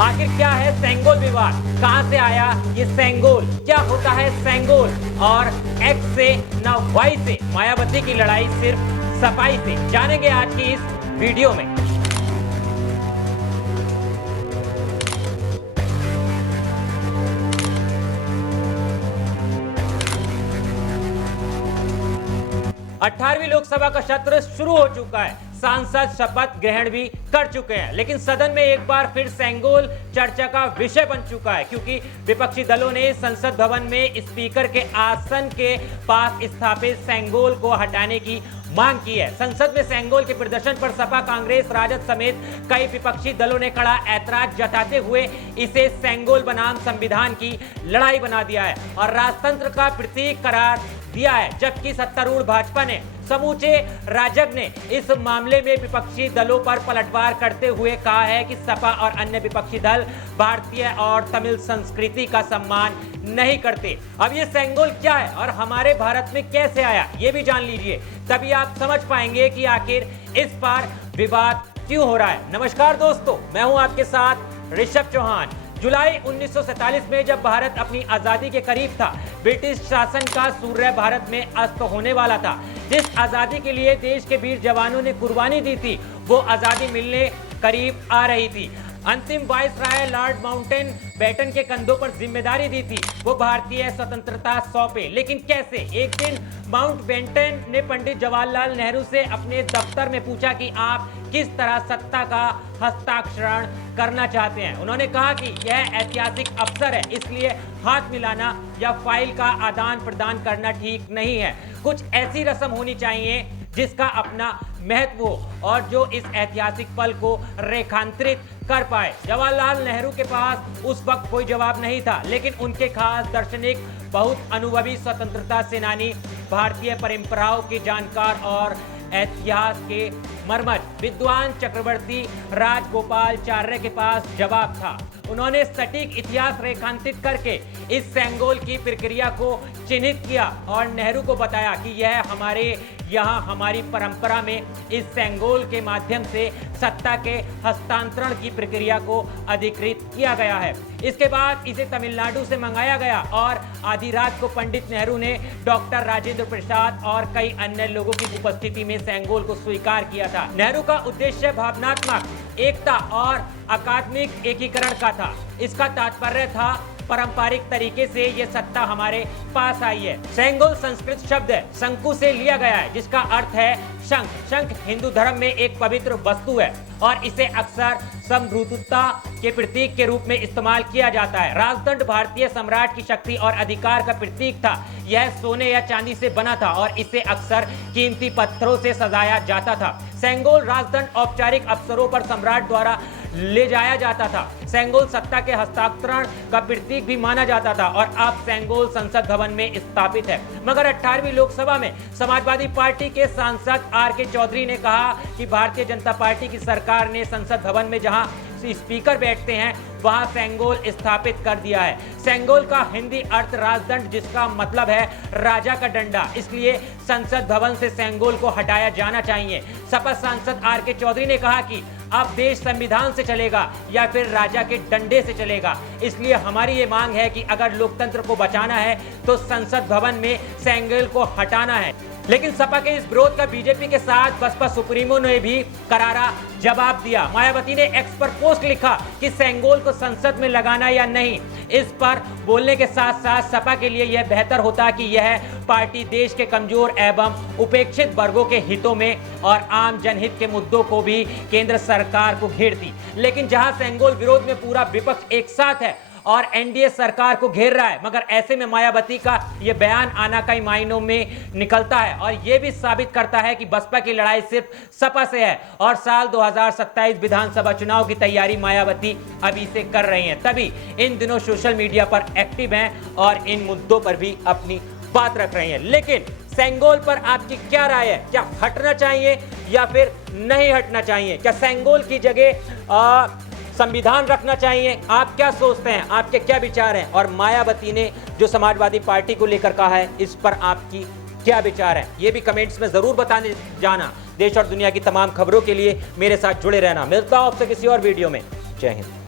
आखिर क्या है सेंगोल विवाद, कहां से आया ये सेंगोल, क्या होता है सेंगोल, और एक्स से ना वाई से मायावती की लड़ाई सिर्फ सफाई से, जानेंगे आज की इस वीडियो में। अठारहवीं लोकसभा का सत्र शुरू हो चुका है, सांसद शपथ ग्रहण भी कर चुके हैं, लेकिन सदन में एक बार फिर सेंगोल चर्चा का विषय बन चुका है, क्योंकि विपक्षी दलों ने संसद भवन में स्पीकर के आसन के पास स्थापित सेंगोल को हटाने की मांग की है। संसद में सेंगोल के प्रदर्शन पर सपा, कांग्रेस, राजद समेत कई विपक्षी दलों ने कड़ा ऐतराज जताते हुए इसे सेंगोल बनाम संविधान की लड़ाई बना दिया है और राजतंत्र का प्रतीक करार दिया है, जबकि सत्तारूढ़ भाजपा ने, समूचे राजग ने इस मामले में विपक्षी दलों पर पलटवार करते हुए कहा है कि सपा और अन्य विपक्षी दल भारतीय और तमिल संस्कृति का सम्मान नहीं करते। अब ये सेंगोल क्या है और हमारे भारत में कैसे आया, ये भी जान लीजिए, तभी आप समझ पाएंगे कि आखिर इस पर विवाद क्यों हो रहा है। नमस्कार दोस्तों, मैं हूं आपके साथ ऋषभ चौहान। जुलाई 1947 में जब भारत अपनी आजादी के करीब था, ब्रिटिश शासन का सूर्य भारत में अस्त होने वाला था। जिस आजादी के लिए देश के वीर जवानों ने कुर्बानी दी थी, वो आजादी मिलने करीब आ रही थी। अंतिम वायसराय लॉर्ड माउंटेन बैटन के कंधों पर जिम्मेदारी दी थी, वो भारतीय स्वतंत्रता सौंपे। लेकिन कैसे? एक दिन माउंट बेटन ने पंडित जवाहरलाल नेहरू से अपने दफ्तर में पूछा कि आप किस तरह सत्ता का हस्ताक्षरण करना चाहते हैं। उन्होंने कहा कि यह ऐतिहासिक अवसर है, इसलिए हाथ मिलाना या फाइल का आदान प्रदान करना ठीक नहीं है। कुछ ऐसी रस्म होनी चाहिए जिसका अपना महत्व हो और जो इस ऐतिहासिक पल को रेखांतरित कर पाए। जवाहरलाल नेहरू के पास उस वक्त कोई जवाब नहीं था, लेकिन उनके खास दार्शनिक, बहुत अनुभवी स्वतंत्रता सेनानी, भारतीय परंपराओं के जानकार और इतिहास के मर्मज्ञ विद्वान चक्रवर्ती राजगोपालाचार्य के पास जवाब था। उन्होंने सटीक इतिहास रेखांकित करके इस सेंगोल की प्रक्रिया को चिन्हित किया और नेहरू को बताया कि यह हमारे यहाँ हमारी परंपरा में इस सेंगोल के माध्यम से सत्ता के हस्तांतरण की प्रक्रिया को अधिकृत किया गया है। इसके बाद इसे तमिलनाडु से मंगाया गया और आधी रात को पंडित नेहरू ने डॉक्टर राजेंद्र प्रसाद और कई अन्य लोगों की उपस्थिति में सेंगोल को स्वीकार किया था। नेहरू का उद्देश्य भावनात्मक एकता और अकादमिक एकीकरण का था। इसका तात्पर्य था पारंपरिक तरीके से ये सत्ता हमारे पास आई है। सेंगोल संस्कृत शब्द है, शंकु से लिया गया है, जिसका अर्थ है शंख। शंख हिंदू धर्म में एक पवित्र वस्तु है और इसे अक्सर समृद्धता के प्रतीक के रूप में इस्तेमाल किया जाता है। राजदंड भारतीय सम्राट की शक्ति और अधिकार का प्रतीक था। यह सोने या चांदी से बना था और इसे अक्सर कीमती पत्थरों से सजाया जाता था। सेंगोल राजदंड औपचारिक अवसरों पर सम्राट द्वारा ले जाया जाता था। सेंगोल सत्ता के हस्तांतरण का प्रतीक भी माना जाता था और अब सेंगोल संसद भवन में स्थापित है। मगर 18वीं लोकसभा में समाजवादी पार्टी के सांसद आर.के. चौधरी ने कहा कि भारतीय जनता पार्टी की सरकार ने संसद भवन में जहां स्पीकर बैठते हैं वहां सेंगोल स्थापित कर दिया है। सेंगोल का हिंदी अर्थ राजदंड, जिसका मतलब है राजा का डंडा, इसलिए संसद भवन से सेंगोल को हटाया जाना चाहिए। सपा सांसद आर.के. चौधरी ने कहा कि अब देश संविधान से चलेगा या फिर राजा के डंडे से चलेगा, इसलिए हमारी ये मांग है कि अगर लोकतंत्र को बचाना है तो संसद भवन में सेंगोल को हटाना है। लेकिन सपा के इस विरोध का बीजेपी के साथ बसपा सुप्रीमो ने भी करारा जवाब दिया। मायावती ने एक्स पर पोस्ट लिखा कि सेंगोल को संसद में लगाना या नहीं। इस पर बोलने के साथ साथ सपा के लिए यह बेहतर होता कि यह पार्टी देश के कमजोर एवं उपेक्षित वर्गों के हितों में और आम जनहित के मुद्दों को भी केंद्र सरकार को घेरती। लेकिन जहां सेंगोल विरोध में पूरा विपक्ष एक साथ है और एनडीए सरकार को घेर रहा है, मगर ऐसे में मायावती का यह बयान आना कई मायनों में निकलता है और यह भी साबित करता है कि बसपा की लड़ाई सिर्फ सपा से है और साल 2027 विधानसभा चुनाव की तैयारी मायावती अभी से कर रही हैं। तभी इन दिनों सोशल मीडिया पर एक्टिव हैं और इन मुद्दों पर भी अपनी बात रख रही हैं। लेकिन सेंगोल पर आपकी क्या राय है? क्या हटना चाहिए या फिर नहीं हटना चाहिए? क्या सेंगोल की जगह संविधान रखना चाहिए? आप क्या सोचते हैं? आपके क्या विचार हैं? और मायावती ने जो समाजवादी पार्टी को लेकर कहा है, इस पर आपकी क्या विचार है? ये भी कमेंट्स में जरूर बताने जाना। देश और दुनिया की तमाम खबरों के लिए मेरे साथ जुड़े रहना। मिलता हूं आपसे किसी और वीडियो में। जय हिंद।